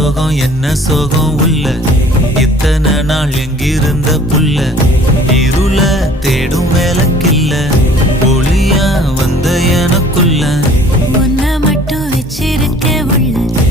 சோகம் என்ன சோகம் உள்ள இத்தனை நாள் எங்கிருந்த புல்ல இருள தேடும் வேலைக்கில்ல ஒளியா வந்த எனக்குள்ள உன்னை மட்டும் வச்சிருக்க உள்ள